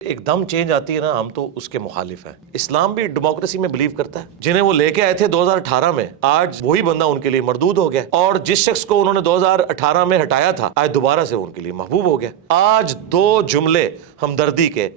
ایک دم چینج آتی ہے نا، ہم تو اس کے مخالف ہیں۔ اسلام بھی ڈیموکریسی میں بلیو کرتا ہے۔ جنہیں وہ لے کے آئے تھے 2018 میں، آج وہی بندہ ان کے لیے مردود ہو گیا، اور جس شخص کو انہوں نے 2018 میں ہٹایا تھا آج دوبارہ سے ان کے لیے محبوب ہو گیا۔ آج دو جملے ہمدردی کے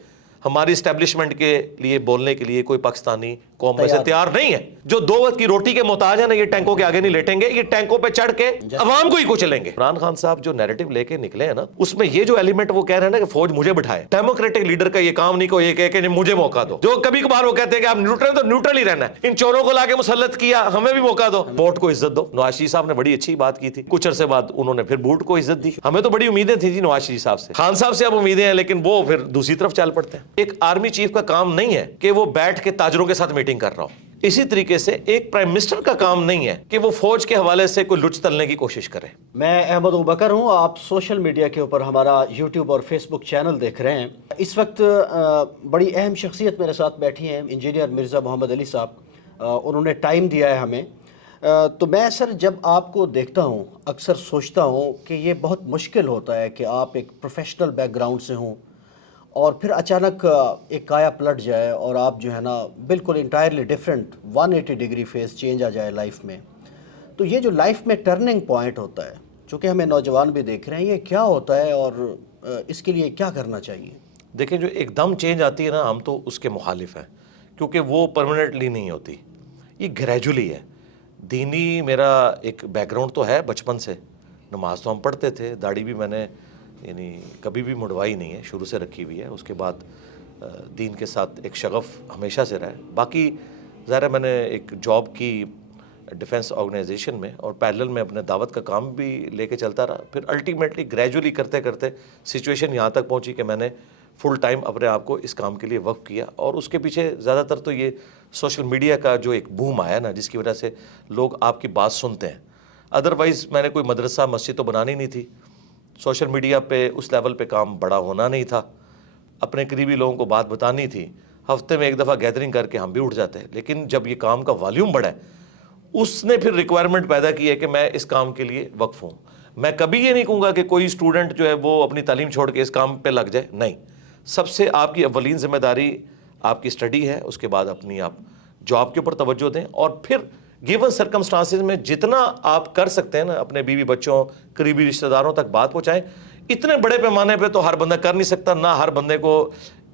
ہماری اسٹیبلشمنٹ کے لیے بولنے کے لیے کوئی پاکستانی قوم میں سے تیار نہیں ہے۔ جو دو وقت کی روٹی کے محتاج ہیں نا، یہ ٹینکوں کے آگے نہیں لیٹیں گے، یہ ٹینکوں پہ چڑھ کے عوام کو ہی کچلیں گے۔ عمران خان صاحب جو نیریٹو لے کے نکلے ہیں نا، اس میں یہ جو ایلیمنٹ وہ کہہ رہے ہیں نا کہ فوج مجھے بٹھائے، ڈیموکریٹک لیڈر کا یہ کام نہیں کو یہ کہے کہ مجھے موقع دو۔ جو کبھی کبھار وہ کہتے ہیں کہ آپ نیوٹرل تو نیوٹرل ہی رہنا ہے، ان چوروں کو لا کے مسلط کیا، ہمیں بھی موقع دو، ووٹ کو عزت دو۔ نواز شریف صاحب نے بڑی اچھی بات کی تھی، کچھ عرصے بعد انہوں نے پھر بوٹ کو عزت دی۔ ہمیں تو بڑی امیدیں تھیں جی نواز شریف صاحب سے، خان صاحب سے اب امیدیں ہیں، لیکن وہ پھر دوسری طرف چل پڑتے ہیں۔ ایک آرمی چیف کا کام نہیں ہے کہ وہ بیٹھ کے تاجروں کے ساتھ میٹنگ کر رہا ہو، اسی طریقے سے ایک پرائم منسٹر کا کام نہیں ہے کہ وہ فوج کے حوالے سے کوئی لچ تلنے کی کوشش کرے۔ میں احمد ابوبکر ہوں، آپ سوشل میڈیا کے اوپر ہمارا یوٹیوب اور فیس بک چینل دیکھ رہے ہیں۔ اس وقت بڑی اہم شخصیت میرے ساتھ بیٹھی ہیں، انجینئر مرزا محمد علی صاحب، انہوں نے ٹائم دیا ہے ہمیں۔ تو میں سر جب آپ کو دیکھتا ہوں اکثر سوچتا ہوں کہ یہ بہت مشکل ہوتا ہے کہ آپ ایک پروفیشنل بیک گراؤنڈ سے ہوں اور پھر اچانک ایک کایا پلٹ جائے اور آپ جو ہے نا بالکل entirely different 180 degree face change آ جائے لائف میں۔ تو یہ جو لائف میں ٹرننگ پوائنٹ ہوتا ہے، چونکہ ہمیں نوجوان بھی دیکھ رہے ہیں، یہ کیا ہوتا ہے اور اس کے لیے کیا کرنا چاہیے؟ دیکھیں، جو ایک دم چینج آتی ہے نا، ہم تو اس کے مخالف ہیں، کیونکہ وہ پرماننٹلی نہیں ہوتی، یہ گریجولی ہے۔ دینی میرا ایک بیک گراؤنڈ تو ہے، بچپن سے نماز تو ہم پڑھتے تھے، داڑھی بھی میں نے یعنی کبھی بھی مڑوائی نہیں ہے، شروع سے رکھی ہوئی ہے۔ اس کے بعد دین کے ساتھ ایک شغف ہمیشہ سے رہا ہے۔ باقی ظاہر ہے میں نے ایک جاب کی ڈیفنس آرگنائزیشن میں، اور پیرلل میں اپنے دعوت کا کام بھی لے کے چلتا رہا۔ پھر الٹیمیٹلی گریجولی کرتے کرتے سچویشن یہاں تک پہنچی کہ میں نے فل ٹائم اپنے آپ کو اس کام کے لیے وقف کیا، اور اس کے پیچھے زیادہ تر تو یہ سوشل میڈیا کا جو ایک بوم آیا نا، جس کی وجہ سے لوگ آپ کی بات سنتے ہیں۔ ادروائز میں نے کوئی مدرسہ مسجد تو بنانی نہیں تھی، سوشل میڈیا پہ اس لیول پہ کام بڑا ہونا نہیں تھا، اپنے قریبی لوگوں کو بات بتانی تھی، ہفتے میں ایک دفعہ گیدرنگ کر کے ہم بھی اٹھ جاتے ہیں۔ لیکن جب یہ کام کا والیوم بڑھا ہے، اس نے پھر ریکوائرمنٹ پیدا کی ہے کہ میں اس کام کے لیے وقف ہوں۔ میں کبھی یہ نہیں کہوں گا کہ کوئی اسٹوڈنٹ جو ہے وہ اپنی تعلیم چھوڑ کے اس کام پہ لگ جائے، نہیں۔ سب سے آپ کی اولین ذمہ داری آپ کی اسٹڈی ہے، اس کے بعد اپنی آپ جاب کے اوپر توجہ دیں، اور پھر گیون سرکمسٹانسز میں جتنا آپ کر سکتے ہیں نا، اپنے بیوی بچوں قریبی رشتہ داروں تک بات پہنچائیں۔ اتنے بڑے پیمانے پہ تو ہر بندہ کر نہیں سکتا، نہ ہر بندے کو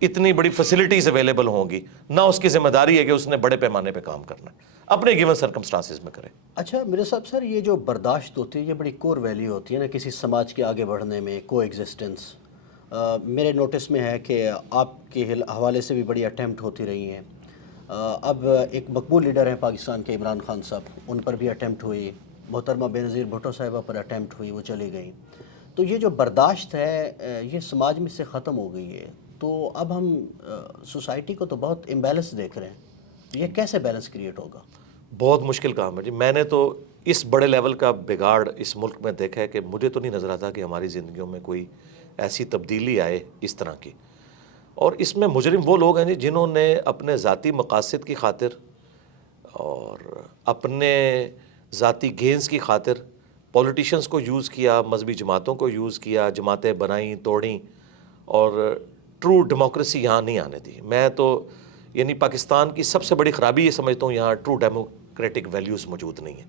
اتنی بڑی فیسلٹیز اویلیبل ہوں گی، نہ اس کی ذمہ داری ہے کہ اس نے بڑے پیمانے پہ کام کرنا ہے، اپنے گیون سرکمسٹانسز میں کریں۔ اچھا میرے صاحب، سر یہ جو برداشت ہوتی ہے یہ بڑی کور ویلیو ہوتی ہے نا کسی سماج کے آگے بڑھنے میں، کو ایگزسٹنس۔ میرے نوٹس میں ہے کہ آپ کے حوالے سے بھی بڑی اٹیمپٹ ہوتی رہی ہیں۔ اب ایک مقبول لیڈر ہیں پاکستان کے عمران خان صاحب، ان پر بھی اٹیمپٹ ہوئی، محترمہ بینظیر بھٹو صاحبہ پر اٹیمپٹ ہوئی، وہ چلی گئیں۔ تو یہ جو برداشت ہے یہ سماج میں سے ختم ہو گئی ہے، تو اب ہم سوسائٹی کو تو بہت امبیلنس دیکھ رہے ہیں، یہ کیسے بیلنس کریٹ ہوگا؟ بہت مشکل کام ہے جی۔ میں نے تو اس بڑے لیول کا بگاڑ اس ملک میں دیکھا ہے کہ مجھے تو نہیں نظر آتا کہ ہماری زندگیوں میں کوئی ایسی تبدیلی آئے اس طرح کی۔ اور اس میں مجرم وہ لوگ ہیں جی جنہوں نے اپنے ذاتی مقاصد کی خاطر اور اپنے ذاتی گینز کی خاطر پولیٹیشنز کو یوز کیا، مذہبی جماعتوں کو یوز کیا، جماعتیں بنائیں توڑیں، اور ٹرو ڈیموکریسی یہاں نہیں آنے دی۔ میں تو یعنی پاکستان کی سب سے بڑی خرابی یہ سمجھتا ہوں، یہاں ٹرو ڈیموکریٹک ویلیوز موجود نہیں ہیں۔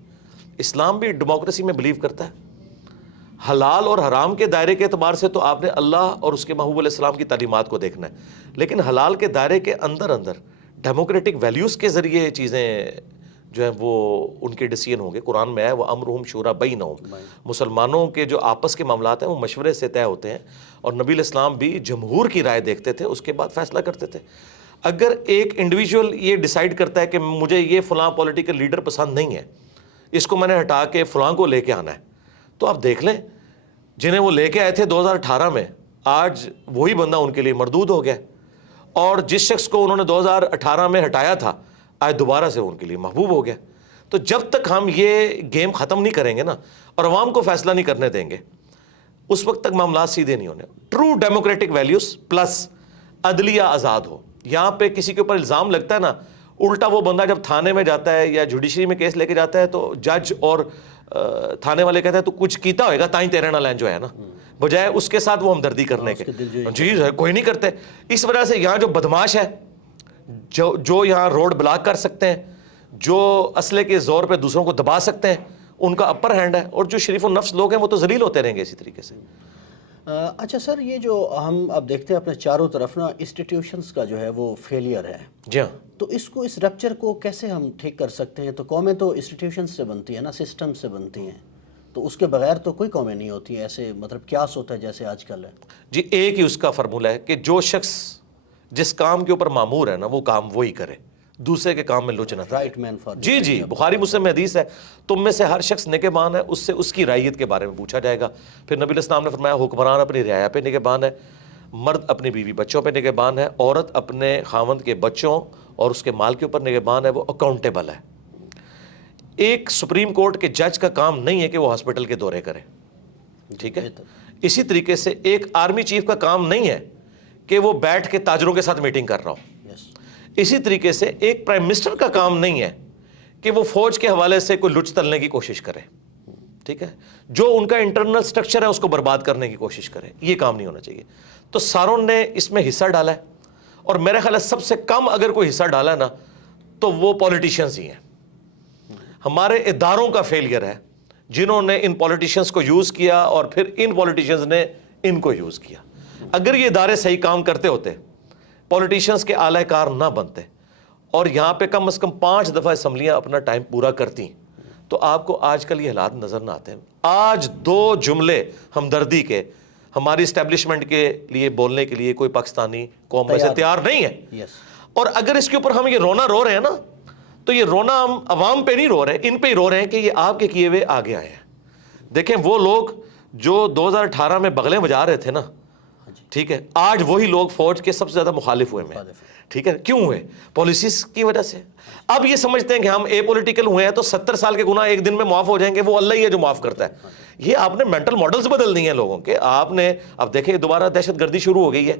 اسلام بھی ڈیموکریسی میں بلیو کرتا ہے۔ حلال اور حرام کے دائرے کے اعتبار سے تو آپ نے اللہ اور اس کے محبوب علیہ السلام کی تعلیمات کو دیکھنا ہے، لیکن حلال کے دائرے کے اندر اندر ڈیموکریٹک ویلیوز کے ذریعے چیزیں جو ہیں وہ ان کے ڈیسیژن ہوں گے۔ قرآن میں ہے وہ امرہم شورا بینہم، مسلمانوں کے جو آپس کے معاملات ہیں وہ مشورے سے طے ہوتے ہیں، اور نبی علیہ السلام بھی جمہور کی رائے دیکھتے تھے، اس کے بعد فیصلہ کرتے تھے۔ اگر ایک انڈیویجول یہ ڈیسائیڈ کرتا ہے کہ مجھے یہ فلاں پولیٹیکل لیڈر پسند نہیں ہے، اس کو میں نے ہٹا کے فلاں کو لے کے آنا ہے، تو آپ دیکھ لیں جنہیں وہ لے کے آئے تھے 2018 میں، آج وہی بندہ ان کے لیے مردود ہو گیا، اور جس شخص کو انہوں نے 2018 میں ہٹایا تھا آج دوبارہ سے ان کے لیے محبوب ہو گیا۔ تو جب تک ہم یہ گیم ختم نہیں کریں گے نا، اور عوام کو فیصلہ نہیں کرنے دیں گے، اس وقت تک معاملات سیدھے نہیں ہونے۔ ٹرو ڈیموکریٹک ویلیوز پلس عدلیہ آزاد ہو۔ یہاں پہ کسی کے اوپر الزام لگتا ہے نا، الٹا وہ بندہ جب تھانے میں جاتا ہے یا جوڈیشری میں کیس لے کے جاتا ہے تو جج اور تھانے والے کہتے ہیں تو کچھ کیتا ہوئے گا تائیں تیرے نہ لین جو ہے نا، بجائے اس کے ساتھ وہ ہمدردی کرنے کے. جی کوئی نہیں کرتے. اس وجہ سے یہاں جو بدماش ہے, جو یہاں روڈ بلاک کر سکتے ہیں, جو اسلحے کے زور پہ دوسروں کو دبا سکتے ہیں, ان کا اپر ہینڈ ہے. اور جو شریف النفس لوگ ہیں وہ تو ذلیل ہوتے رہیں گے اسی طریقے سے. اچھا سر, یہ جو ہم اب دیکھتے ہیں اپنے چاروں طرف نا انسٹیٹیوشنز کا جو ہے وہ فیلئر ہے. جی ہاں. تو اس رپچر کو کیسے ہم ٹھیک کر سکتے ہیں؟ تو قومیں تو انسٹیٹیوشنز سے بنتی ہیں نا, سسٹم سے بنتی ہیں, تو اس کے بغیر تو کوئی قومیں نہیں ہوتی ہیں. ایسے مطلب قیاس ہوتا ہے جیسے آج کل ہے. جی ایک ہی اس کا فارمولہ ہے کہ جو شخص جس کام کے اوپر مامور ہے نا وہ کام وہی کرے, دوسرے کے کام میں لوچ نہ کرے. Right main for. جی جی, بخاری مسلم میں حدیث ہے, تم میں سے ہر شخص نگہبان ہے, اس سے اس کی رعیت کے بارے میں پوچھا جائے گا. پھر نبی علیہ السلام نے فرمایا حکمران اپنی رعایا پہ نگہبان ہے, مرد اپنی بیوی بچوں پہ نگہبان ہے, عورت اپنے خاوند کے بچوں اور اس کے مال کے اوپر نگہبان ہے, وہ اکاؤنٹیبل ہے. ایک سپریم کورٹ کے جج کا کام نہیں ہے کہ وہ ہاسپٹل کے دورے کرے, ٹھیک ہے. اسی طریقے سے ایک آرمی چیف کا کام نہیں ہے کہ وہ بیٹھ کے تاجروں کے ساتھ میٹنگ کر رہا ہو. اسی طریقے سے ایک پرائم منسٹر کا کام نہیں ہے کہ وہ فوج کے حوالے سے کوئی لچ تلنے کی کوشش کرے, ٹھیک ہے, جو ان کا انٹرنل سٹرکچر ہے اس کو برباد کرنے کی کوشش کرے. یہ کام نہیں ہونا چاہیے. تو ساروں نے اس میں حصہ ڈالا ہے, اور میرے خیال ہے سب سے کم اگر کوئی حصہ ڈالا ہے نا تو وہ پولیٹیشینز ہی ہیں. ہمارے اداروں کا فیلئر ہے جنہوں نے ان پولیٹیشینز کو یوز کیا اور پھر ان پولیٹیشینز نے ان کو یوز کیا. اگر یہ ادارے صحیح کام کرتے ہوتے, پولیٹیشینز کے اعلی کار نہ بنتے, اور یہاں پہ کم از کم 5 دفعہ اسمبلیاں اپنا ٹائم پورا کرتی, تو آپ کو آج کل یہ حالات نظر نہ آتے ہیں. آج 2 جملے ہمدردی کے ہماری اسٹیبلشمنٹ کے لیے بولنے کے لیے کوئی پاکستانی قوم میں سے تیار نہیں ہے. اور اگر اس کے اوپر ہم یہ رونا رو رہے ہیں نا, تو یہ رونا ہم عوام پہ نہیں رو رہے, ان پہ ہی رو رہے ہیں کہ یہ آپ کے کیے ہوئے آگے آئے ہیں. دیکھیں وہ لوگ جو 2018 میں بغلیں بجا رہے تھے نا, ٹھیک ہے, آج وہی لوگ فوج کے سب سے زیادہ مخالف ہوئے ہیں. ٹھیک ہے, کیوں ہوئے؟ پالیسیز کی وجہ سے. اب یہ سمجھتے ہیں کہ ہم اے پولیٹیکل ہوئے ہیں تو 70 سال کے گناہ ایک دن میں معاف ہو جائیں گے, وہ اللہ ہی ہے جو معاف کرتا ہے. یہ آپ نے مینٹل ماڈلز بدل دی ہیں لوگوں کے. آپ نے اب دیکھیں دوبارہ دہشت گردی شروع ہو گئی ہے,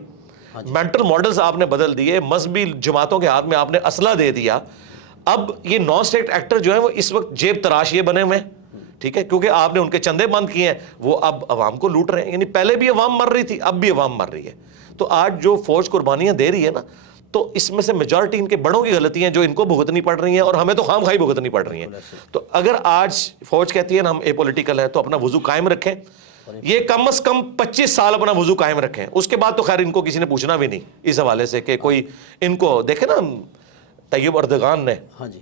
مینٹل ماڈلز آپ نے بدل دیے, مذہبی جماعتوں کے ہاتھ میں آپ نے اسلحہ دے دیا. اب یہ نان اسٹیٹ ایکٹر جو ہیں وہ اس وقت جیب تراش یہ بنے ہوئے ہیں, ٹھیک ہے, کیونکہ آپ نے ان کے چندے بند کیے ہیں, وہ اب عوام کو لوٹ رہے ہیں. یعنی پہلے بھی عوام مر رہی تھی, اب بھی عوام مر رہی ہے. تو آج جو فوج قربانیاں دے رہی ہے نا, تو اس میں سے میجورٹی ان کے بڑوں کی غلطی ہیں جو ان کو بھگتنی پڑ رہی ہیں, اور ہمیں تو خام خواہی بھگتنی پڑ رہی ہیں. تو اگر آج فوج کہتی ہے نا ہم اے پولیٹیکل ہیں, تو اپنا وضو قائم رکھیں. یہ کم از کم 25 سال اپنا وضو قائم رکھیں. اس کے بعد تو خیر ان کو کسی نے پوچھنا بھی نہیں اس حوالے سے کہ کوئی ان کو دیکھے نا. طیب اردگان نے, ہاں جی,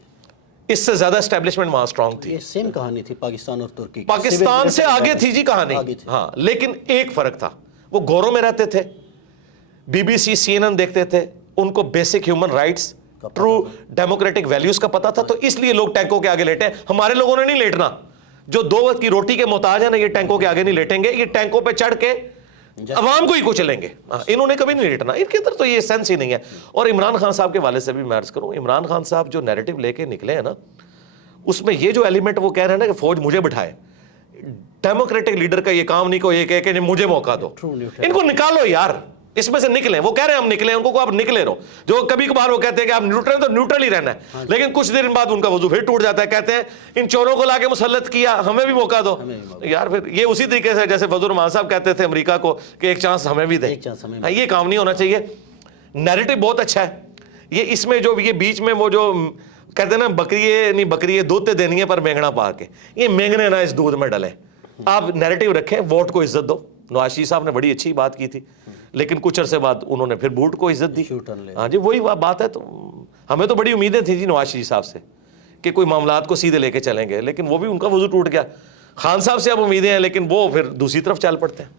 اس سے زیادہ اسٹیبلشمنٹ وہاں اسٹرانگ تھی. یہ سیم کہانی تھی پاکستان اور ترکی کی. پاکستان سے آگے تھی جی کہانی. ہاں, لیکن ایک فرق تھا, وہ گوروں میں رہتے تھے, بی بی سی CNN دیکھتے تھے, ان کو basic human rights, true democratic values کا پتا تھا. تو اس لیے لوگ ٹینکوں کے آگے لیٹے. ہمارے لوگوں نے نہیں لیٹنا. جو 2 وقت کی روٹی کے محتاج ہیں نا, یہ ٹینکوں کے آگے نہیں لیٹیں گے. یہ ٹینکوں پہ چڑھ کے عوام کو ہی کچلیں گے. انہوں نے کبھی نہیں لیٹنا. ان کے اندر تو یہ سینس ہی نہیں ہے. اور عمران خان صاحب کے والے سے بھی میں عرض کروں, عمران خان صاحب جو نیریٹو لے کے نکلے ہیں نا, اس میں یہ جو ایلیمنٹ وہ کہہ رہے ہیں نا کہ فوج مجھے بٹھائے, ڈیموکریٹک لیڈر کا یہ کام نہیں کو یہ کہے کہ مجھے موقع دو. ان کو نکالو یار, اس میں سے نکلیں. وہ کہہ رہے ہیں ہم نکلیں, ان کو آپ نکلے رہو. جو کبھی کبھار وہ کہتے ہیں کہ آپ نیوٹرل, تو نیوٹرل ہی رہنا ہے, لیکن کچھ دن بعد ان کا وضو پھر ٹوٹ جاتا ہے. کہتے ہیں ان چوروں کو لا کے مسلط کیا, ہمیں بھی موقع دو. یار پھر یہ اسی طریقے سے جیسے فضل الرحمان صاحب کہتے تھے امریکہ کو کہ ایک چانس ہمیں بھی دیں. یہ کام نہیں ہونا چاہیے. نیریٹو بہت اچھا ہے یہ, اس میں جو یہ بیچ میں وہ جو کہتے ہیں نا بکری دودھ دینی ہے پر مینگنا پا کے, یہ مینگنے نہ اس دودھ میں ڈلیں. آپ نیریٹو رکھیں, ووٹ کو عزت دو. نواز شریف صاحب نے بڑی اچھی بات کی تھی, لیکن کچھ عرصے بعد انہوں نے پھر بوٹ کو عزت دی. ہاں جی, وہی بات ہے. تو ہمیں تو بڑی امیدیں تھیں جی نواز شریف صاحب سے کہ کوئی معاملات کو سیدھے لے کے چلیں گے, لیکن وہ بھی ان کا وضو ٹوٹ گیا. خان صاحب سے اب امیدیں ہیں, لیکن وہ پھر دوسری طرف چل پڑتے ہیں.